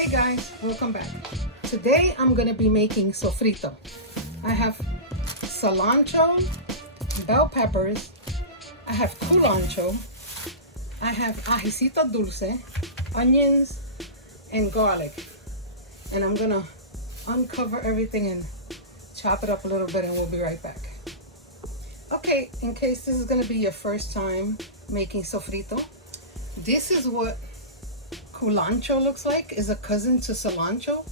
Hey guys, welcome back. Today I'm gonna be making sofrito. I have cilantro, bell peppers, I have culantro, I have ajicito dulce, onions, and garlic. And I'm gonna uncover everything and chop it up a little bit and we'll be right back. Okay, in case this is gonna be your first time making sofrito, this is what culantro looks like. Is a cousin to cilantro.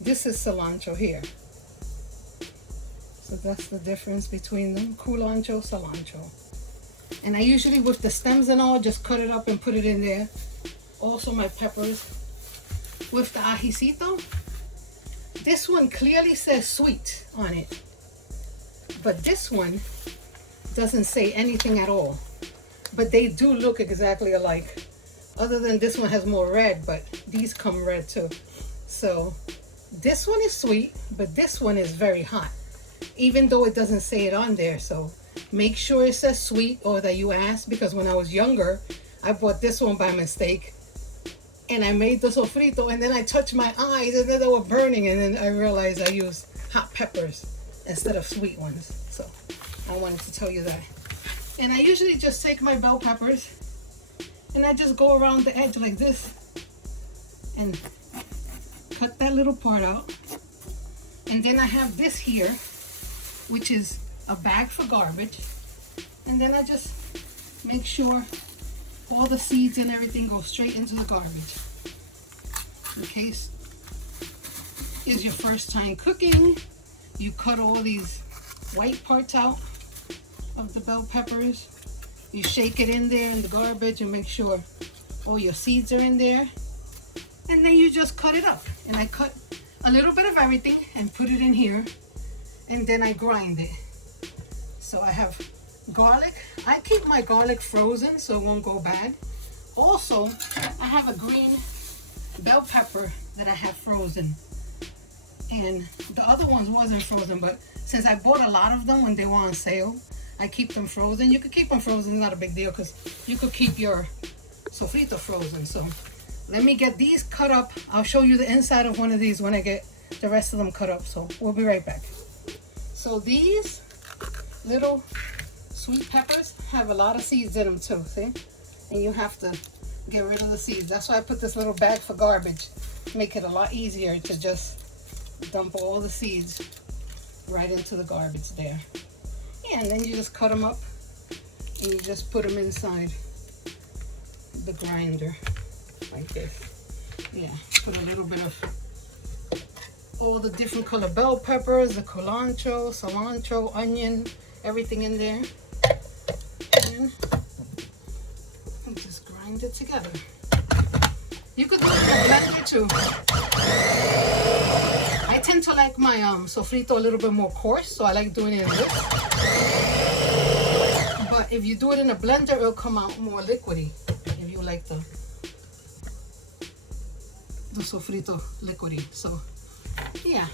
This is cilantro here. So that's the difference between them. Culantro, cilantro. And I usually, with the stems and all, just cut it up and put it in there. Also my peppers. With the ajicito, this one clearly says sweet on it. But this one doesn't say anything at all. But they do look exactly alike. Other than this one has more red, but these come red too. So this one is sweet, but this one is very hot, even though it doesn't say it on there. So make sure it says sweet or that you ask, because when I was younger, I bought this one by mistake and I made the sofrito and then I touched my eyes and then they were burning, and then I realized I used hot peppers instead of sweet ones. So I wanted to tell you that. And I usually just take my bell peppers and I just go around the edge like this and cut that little part out. And then I have this here, which is a bag for garbage. And then I just make sure all the seeds and everything go straight into the garbage. In case it's your first time cooking, you cut all these white parts out of the bell peppers. You shake it in there in the garbage and make sure all your seeds are in there. And then you just cut it up. And I cut a little bit of everything and put it in here. And then I grind it. So I have garlic. I keep my garlic frozen so it won't go bad. Also, I have a green bell pepper that I have frozen. And the other ones wasn't frozen, but since I bought a lot of them when they were on sale, I keep them frozen. You could keep them frozen, it's not a big deal, because you could keep your sofrito frozen. So let me get these cut up. I'll show you the inside of one of these when I get the rest of them cut up. So we'll be right back. So these little sweet peppers have a lot of seeds in them too, see? And you have to get rid of the seeds. That's why I put this little bag for garbage. Make it a lot easier to just dump all the seeds right into the garbage there. And then you just cut them up and you just put them inside the grinder like this. Yeah, put a little bit of all the different color bell peppers, the culantro, cilantro, onion, everything in there. And just grind it together. You could do it in a blender too. I tend to like my sofrito a little bit more coarse, so I like doing it in this. But if you do it in a blender, it'll come out more liquidy. If you like the sofrito liquidy. So yeah,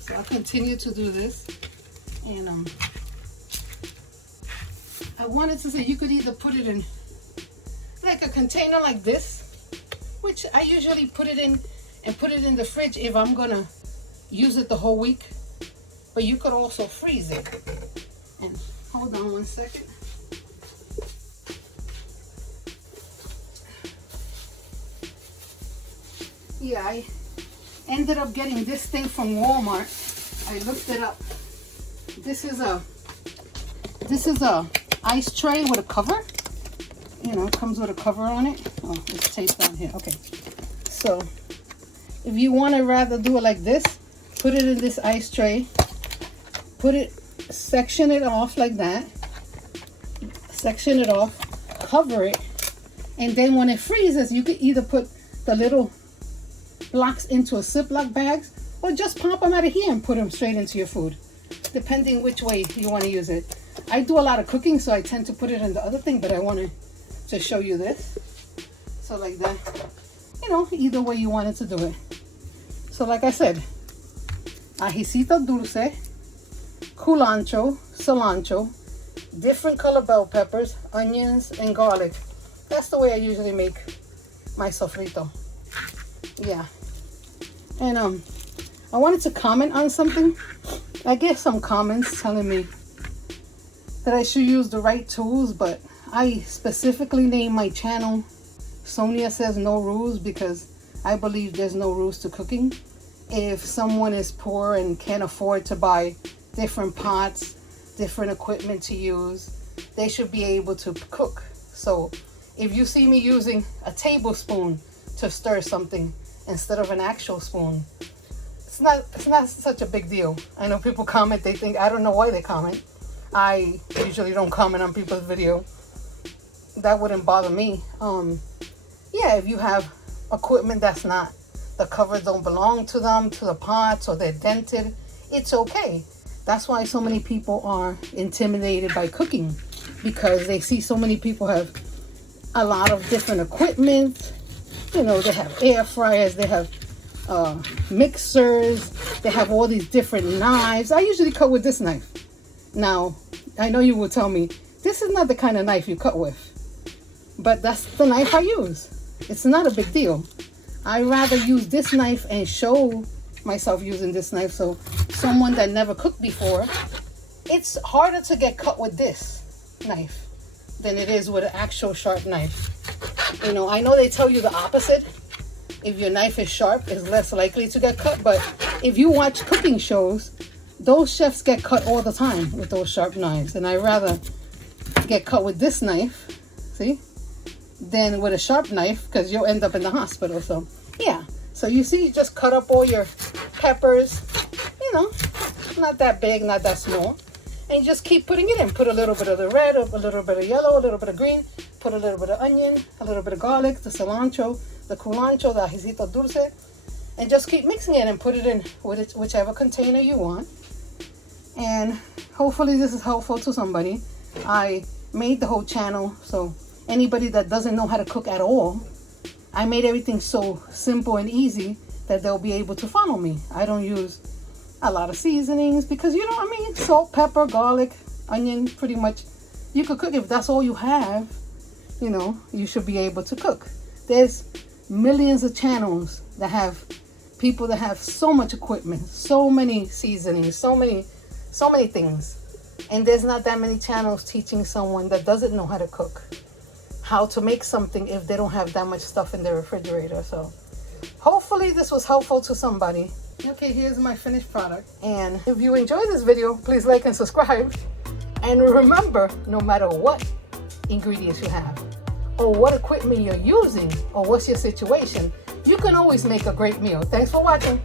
so I'll continue to do this. And I wanted to say you could either put it in like a container like this, which I usually put it in, and put it in the fridge if I'm gonna use it the whole week. But you could also freeze it. And hold on one second. Yeah, I ended up getting this thing from Walmart. I looked it up. This is a ice tray with a cover. You know, it comes with a cover on it. Oh, it's taped down here. Okay. So if you want to rather do it like this, put it in this ice tray. Put it, section it off like that. Section it off, cover it, and then when it freezes, you could either put the little blocks into a Ziploc bags or just pop them out of here and put them straight into your food, depending which way you want to use it. I do a lot of cooking, so I tend to put it in the other thing, but I wanted to show you this. So like that, you know, either way you wanted to do it. So like I said, ajicito dulce, culantro, cilantro, different color bell peppers, onions, and garlic. That's the way I usually make my sofrito. Yeah. And I wanted to comment on something. I get some comments telling me that I should use the right tools, but I specifically named my channel Sonia Says No Rules because I believe there's no rules to cooking. If someone is poor and can't afford to buy different pots, different equipment to use, they should be able to cook. So if you see me using a tablespoon to stir something instead of an actual spoon, it's not such a big deal. I know people comment, they think, I don't know why they comment. I usually don't comment on people's video. That wouldn't bother me. Yeah, if you have equipment that's not, the covers don't belong to them, to the pots, or they're dented, it's okay. That's why so many people are intimidated by cooking, because they see so many people have a lot of different equipment. You know, they have air fryers, they have mixers, they have all these different knives. I usually cut with this knife. Now, I know you will tell me, this is not the kind of knife you cut with, but that's the knife I use. It's not a big deal. I rather use this knife and show myself using this knife, so someone that never cooked before, it's harder to get cut with this knife than it is with an actual sharp knife. You know, I know they tell you the opposite. If your knife is sharp, it's less likely to get cut, but if you watch cooking shows, those chefs get cut all the time with those sharp knives, and I rather get cut with this knife, see, than with a sharp knife, because you'll end up in the hospital. So yeah, so you see, you just cut up all your peppers, you know, not that big, not that small, and just keep putting it in. Put a little bit of the red, a little bit of yellow, a little bit of green, put a little bit of onion, a little bit of garlic, the cilantro, the culancho, the ajicito dulce, and just keep mixing it and put it in with whichever container you want. And hopefully this is helpful to somebody. I made the whole channel, so anybody that doesn't know how to cook at all, I made everything so simple and easy that they'll be able to follow me. I don't use a lot of seasonings because, you know what I mean, salt, pepper, garlic, onion, pretty much. You could cook if that's all you have, you know, you should be able to cook. There's millions of channels that have people that have so much equipment, so many seasonings, so many things. And there's not that many channels teaching someone that doesn't know how to cook how to make something if they don't have that much stuff in their refrigerator. So hopefully this was helpful to somebody. Okay, here's my finished product. And if you enjoyed this video, please like and subscribe. And remember, no matter what ingredients you have, or what equipment you're using, or what's your situation, you can always make a great meal. Thanks for watching.